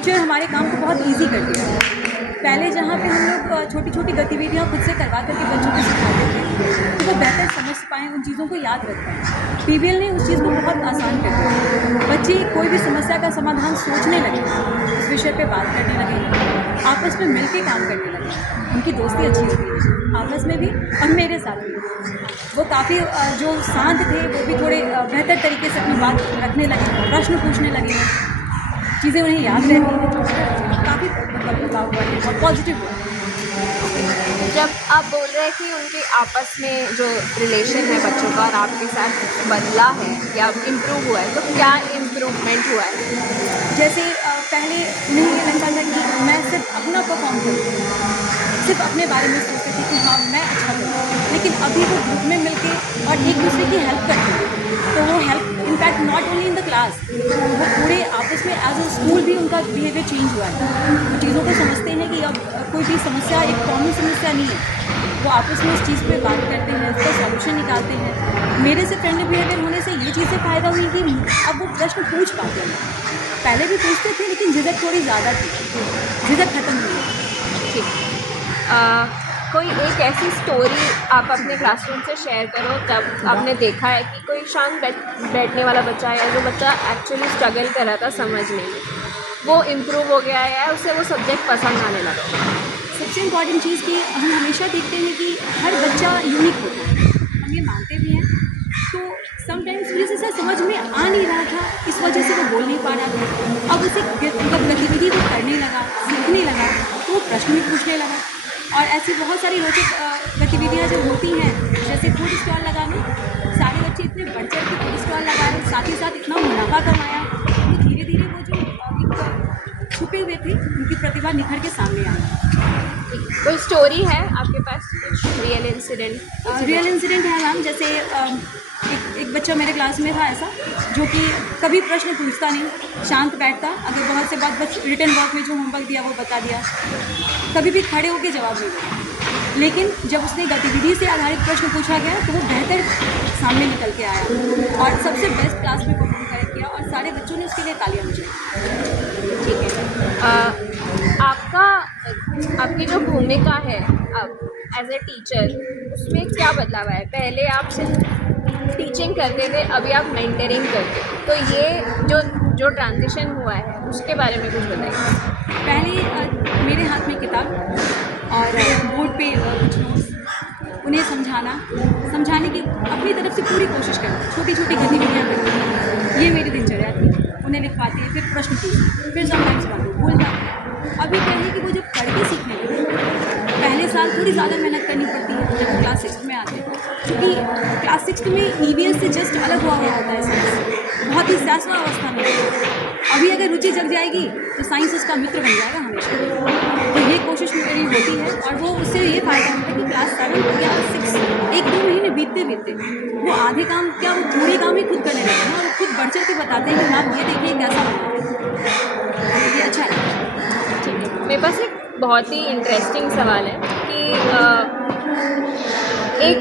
Future हमारे काम को बहुत ईजी कर दिया है। पहले जहाँ पे हम लोग छोटी छोटी गतिविधियाँ खुद से करवा करके बच्चों को सिखाते थे तो वो बेहतर समझ पाएँ, उन चीज़ों को याद रख पाएँ। पीबीएल ने उस चीज़ को बहुत आसान कर दिया। बच्चे कोई भी समस्या का समाधान सोचने लगे, उस विषय पे बात करने लगे, आपस में मिल के काम करने लगे, उनकी दोस्ती अच्छी होती है आपस में भी और मेरे साथ भी। वो काफ़ी जो शांत थे वो भी थोड़े बेहतर तरीके से अपनी बात रखने लगे, प्रश्न पूछने लगे, चीज़ें उन्हें याद रहती हैं। काफ़ी मतलब बदलाव हुआ है और पॉजिटिव हुआ है। जब आप बोल रहे हैं कि उनके आपस में जो रिलेशन है बच्चों का और आपके साथ बदला है या इम्प्रूव हुआ है, तो क्या इम्प्रूवमेंट हुआ है? जैसे पहले उन्हें ये लगता था कि मैं सिर्फ अपना परफॉर्म करूँ, सिर्फ अपने बारे में सोचते थे कि हाँ मैं अच्छा करूँ, लेकिन अभी वो ग्रुप में मिलके और एक दूसरे की हेल्प करते हैं। तो वो help in fact not only in the class, वो पूरे आपस में एज अ स्कूल भी उनका बिहेवियर चेंज हुआ है। वो चीज़ों को समझते हैं कि अब कोई भी समस्या एक कॉमन समस्या नहीं है, वो आपस में उस चीज़ पे बात करते हैं, उसका सॉल्यूशन निकालते हैं। मेरे से फ्रेंडली बिहेवियर होने से ये चीज़ से फ़ायदा हुई कि अब वो प्रश्न पूछ पाते हैं। पहले भी पूछते थे लेकिन झिझक थोड़ी ज़्यादा थी, झिझक खत्म हुई है। ठीक। कोई एक ऐसी स्टोरी आप अपने क्लासरूम से शेयर करो जब आपने देखा है कि कोई शांत बैठने वाला बच्चा है या जो बच्चा एक्चुअली स्ट्रगल कर रहा था समझने में, वो इम्प्रूव हो गया है या उसे वो सब्जेक्ट पसंद आने लगा। सबसे इम्पॉर्टेंट चीज़ कि हम हमेशा देखते हैं कि हर बच्चा यूनिक होता है, हम ये मानते भी हैं। तो समटाइम्स मुझे जैसा समझ में आ नहीं रहा था, इस वजह से वो बोल नहीं पा रहा था। अब उसे मतलब गतिविधि को करने लगा, सीखने लगा, तो वो प्रश्न भी पूछने लगा। और ऐसी बहुत सारी रोचक गतिविधियाँ जो होती हैं, जैसे फूड स्टॉल लगाना, सारे बच्चे इतने बढ़ चढ़ के फूड स्टॉल लगाए, साथ ही साथ इतना मुनाफा कमाया, तो धीरे धीरे वो जो एक छुपे हुए थे उनकी प्रतिभा निखर के सामने आ गई। कोई स्टोरी है आपके पास, कुछ रियल इंसिडेंट? रियल इंसिडेंट है मैम। जैसे एक बच्चा मेरे क्लास में था ऐसा, जो कि कभी प्रश्न पूछता नहीं, शांत बैठता, अगर बहुत से बात बस रिटन वर्क में जो होमवर्क दिया वो बता दिया, कभी भी खड़े होकर जवाब नहीं दिया। लेकिन जब उसने गतिविधि से आधारित प्रश्न पूछा गया तो वो बेहतर सामने निकल के आया और सबसे बेस्ट क्लास में परफॉर्म किया और सारे बच्चों ने उसके लिए तालियां बजाई। ठीक है। आपकी जो भूमिका है अब एज ए टीचर, उसमें क्या बदलाव है? पहले आप सिर्फ टीचिंग करते थे, अभी आप मेंटरिंग करते हो, तो ये जो ट्रांजिशन हुआ है उसके बारे में कुछ बताइए। पहले मेरे हाथ में किताब और बोर्ड पे कुछ नोट्स, उन्हें समझाने की अपनी तरफ से पूरी कोशिश करना, छोटी छोटी गतिविधियाँ करना, ये मेरी दिनचर्या थी। उन्हें लिखवाती, फिर प्रश्न पूछती, फिर समटाइम्स बात भूल जाती। अभी क्या है कि वो जब करके सीखने लगे, पहले साल थोड़ी ज़्यादा मेहनत करनी पड़ती है जब वो क्लास 6 में आते हैं, क्योंकि क्लास 6 में ईवीएस से जस्ट अलग हुआ होता है साइंस, बहुत ही सासवा अवस्था में होता है। अभी अगर रुचि जग जाएगी तो साइंस उसका मित्र बन जाएगा हमेशा। तो ये कोशिश मेरी होती है और वो उससे ये फ़ायदा होता है कि क्लास 7 या 6 1-2 महीने बीतते बीतते वो आधे काम क्या वो पूरे काम ही खुद करने लगते हैं और खुद बढ़ चढ़ के बताते हैं कि मैम ये देखिए कैसा बना है, ये अच्छा है। ठीक है, मेरे पास एक बहुत ही इंटरेस्टिंग सवाल है कि एक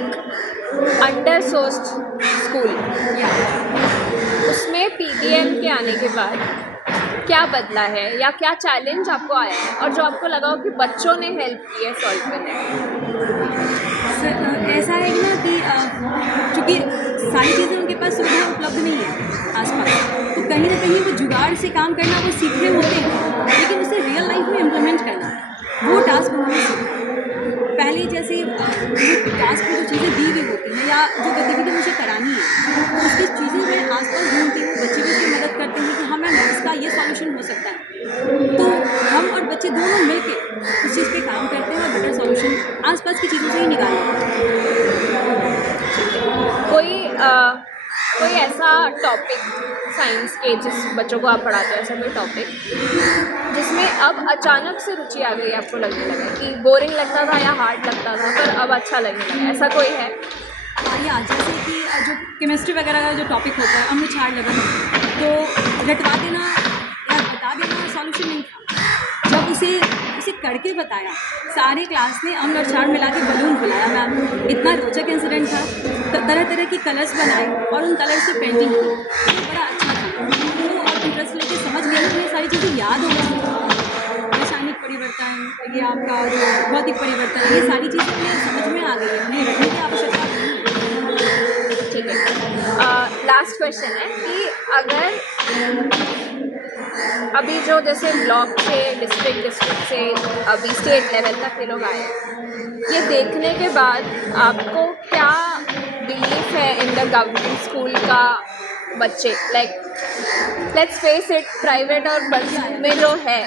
अंडर सोर्स्ड स्कूल, उसमें पीबीएल के आने के बाद क्या बदला है या क्या चैलेंज आपको आया है और जो आपको लगा हो कि बच्चों ने हेल्प की है सॉल्व करने में? ऐसा है ना कि चूँकि सारी चीज़ें उनके पास सुविधा उपलब्ध नहीं है आसपास, तो कहीं ना कहीं वो जुगाड़ से काम करना वो सीख रहे होते हैं, लेकिन उसे रियल लाइफ में इम्प्लीमेंट करना वो टास्क उन्होंने सीखा। पहले जैसे टास्क में जो चीज़ें दी हुई होती हैं या जो गतिविधि मुझे करानी है, उसकी चीज़ें मैं आसपास ढूंढती हूँ, बच्चे भी उसमें मदद करते हैं कि हाँ मैम इसका ये सॉल्यूशन हो सकता है। तो हम और बच्चे दोनों मिलके उस चीज़ पे काम करते हैं और बेटर सॉल्यूशन आसपास की चीज़ों से ही निकाल लेते हैं। कोई ऐसा टॉपिक साइंस के जिस बच्चों को आप पढ़ाते हो, ऐसा कोई टॉपिक जिसमें अब अचानक से रुचि आ गई, आपको लगने लगा कि बोरिंग लगता था या हार्ड लगता था पर अब अच्छा लगने लगा, ऐसा कोई है? या जैसे कि जो केमिस्ट्री वगैरह का जो टॉपिक होता है, अम्ल क्षार लगन, तो रटवा देना या बता देना सॉल्यूशन नहीं था। जब उसे करके बताया, सारे क्लास ने अम्ल और क्षार मिला के बलून फुलाया मैम, इतना रोचक इंसिडेंट था। तरह तरह की कलर्स बनाए और उन कलर से पेंटिंग की, तो बड़ा अच्छा था। तो और इंटरेस्ट लेके समझ लिया ना सारी चीज़ें याद होना चाहिए। रासायनिक परिवर्तन, ये आपका जो भौतिक परिवर्तन, ये सारी चीज़ें उन्हें समझ में आ गई है, उन्हें रटने की आवश्यकता नहीं है। ठीक है, लास्ट क्वेश्चन है कि अगर अभी जो जैसे ब्लॉक से डिस्ट्रिक्ट से अभी स्टेट लेवल तक के लोग आए हैं, ये देखने के बाद आपको क्या बिलीफ है इन द गवर्नमेंट स्कूल का बच्चे, like let's face it, private और बच्चे में जो है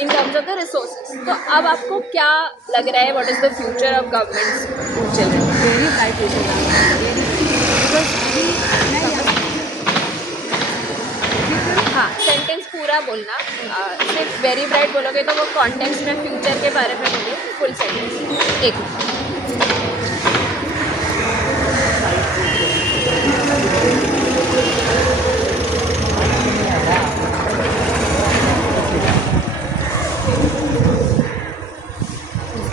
in terms of the resources, तो अब आपको क्या लग रहा है, what is the future of government school children? Very bright future because अभी मैं यहाँ हाँ, सेंटेंस पूरा बोलना, सिर्फ वेरी ब्राइट बोलोगे तो वो कॉन्टेक्स्ट में फ्यूचर के बारे में बोलिए, फुल सेंटेंस एक।